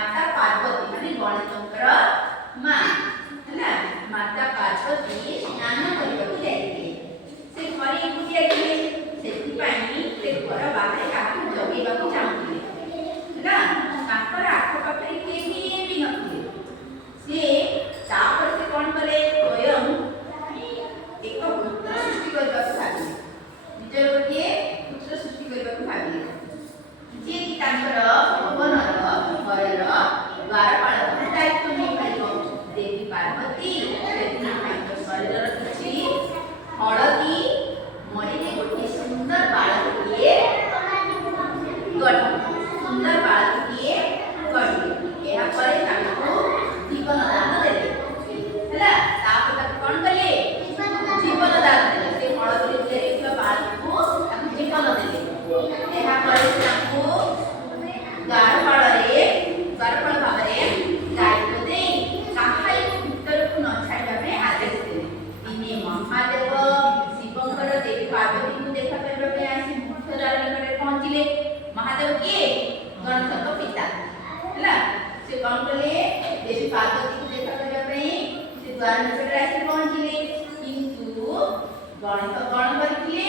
माता पार्वती माने गणेशंकर मां हैला माता पार्वती स्नान करबा जाइए से घरे एकुटिया थे सेति पाई से घर बाहर काकू जगेबा को चाहुଥିଲେ हैला ताकर आख पाखरे केही भी नथिले से तापर से कोन कले स्वयं एक पुत्र सृष्टि करबा को भाबिले निजर गोटे पुत्र सृष्टि करबा को भाबिले जे कि ताकर भवनर घरर द्वारपाल दायित्व नहीं पाइबो देवी पार्वती सेति ताकर शरीरर किछि हळदी मणिले गोटे सुंदर बाळकटिए गढ़ सुंदर बाळकटिए गढ़ एहा परे ताको जीवन दान देले हैला तापर ताको कोन कले जीवन दान देले से हळदी ले देखिबा बाळकको ताको जीवन देले एहा परे ताको द्वारपाल भाବରେ दायित्व दे काहाई भीतरକୁ न ଛାଡିବା ପାଇଁ आदेश देले इने महादेव शिवଙ୍କର देवी पार्वतीକୁ देखा କରିବା ପାଇଁ ଆସି ମୁଖ୍ୟ ଦ୍ୱାର ନିକଟରେ ପହଞ୍ଚିଲେ महादेव किए गणेशଙ୍କ पिता हैला से कोन कले देवी पार्वतीକୁ देखा କରିବା ପାଇଁ से द्वार निकटରେ आसी पहଞ୍ଚିले किंतु गणेश कोन करथिले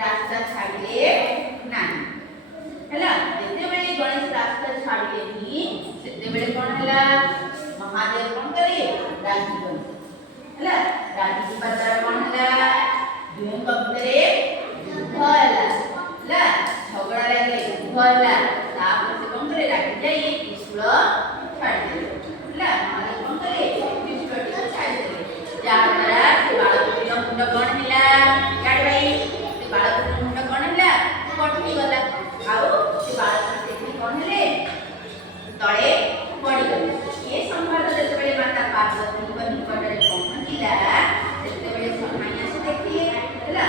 रास्ता छाडिले नाही हैला जेतेबेले गणेश रास्ता छाडिले नी सेतेबेले कोन हैला महादेव कोन करे राजी बन हैला राजी बाजार कोन हैला दुई कबरे युद्ध हैला हैला झगड़ा लागे युद्ध हैला तापर से कोन करे राजी जाई त्रिशूल छाडी देले हैला महादेव कोन करे त्रिशूल टी छाडी देले जा द्वारा से बाळकटीर मुंड कोन हैला गाडी भाई से बाळकटीर मुंड कोन हैला कटि गला आउ से बाळक देखि कोन हेले तळे पड़ी गले ए संवाद जेतेबेले माता पार्वती निकटरे पहुंचिला सेतेबेले समाया से देखिए हैला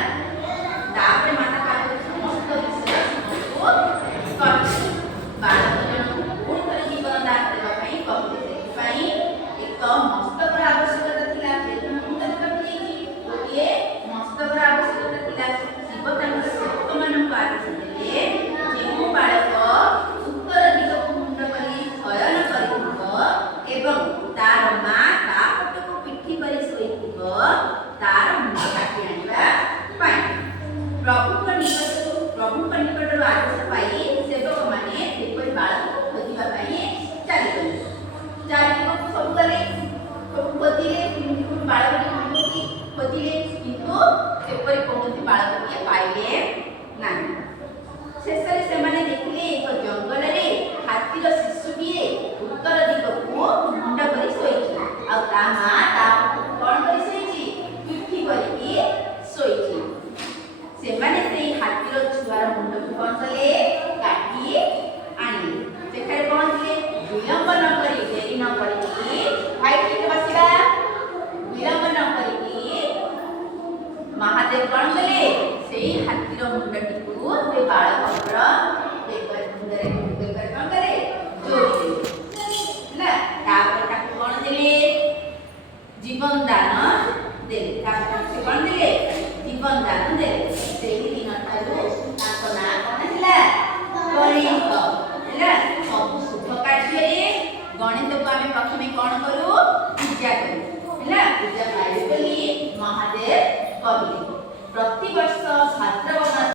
तापर माता पार्वती समस्त विषय को करछि बाळक जन कोन कर जीवन दान देबा पई कहले सेति पई एक मस्तकर आवश्यकता थिला जेतु मुंड कटि जाइछि ए मस्तकर आवश्यकता थिला शिव तांकर सेवक मानन आदेश देले जेउ बाळक उत्तर दिगको मुंड करी शयन करिथिबो एवं तार मां ता पटको पिठी करी सोइथिबो तार मुंड काटी आनिबा पाई प्रभुଙ୍କ निकटରୁ आदेश पाई सेवक माने एपरि बाळकको खोजिबा पाई चाली गले चालीको सब गले खोजिले किंतु बाळकटी खोजिले किंतु एपरि कोनोसी बाळकटिए पाइले नाही शेषरे से माने देखिले एक जंगल रे हाथीर शिशुटिए उत्तर दिगको मुंड करी सोइछि आ ता मां ता कोन करी सोइछि पिठी करी सोइछि से माने से हाथीर छुआर मुंड को कोन कले काटी आनी सेखारे पहुंचले विलंब न करी देरी न करी भाई ठीक बसिबा विलंब न करी महादेव कोन कले सेही हाथीर मुंड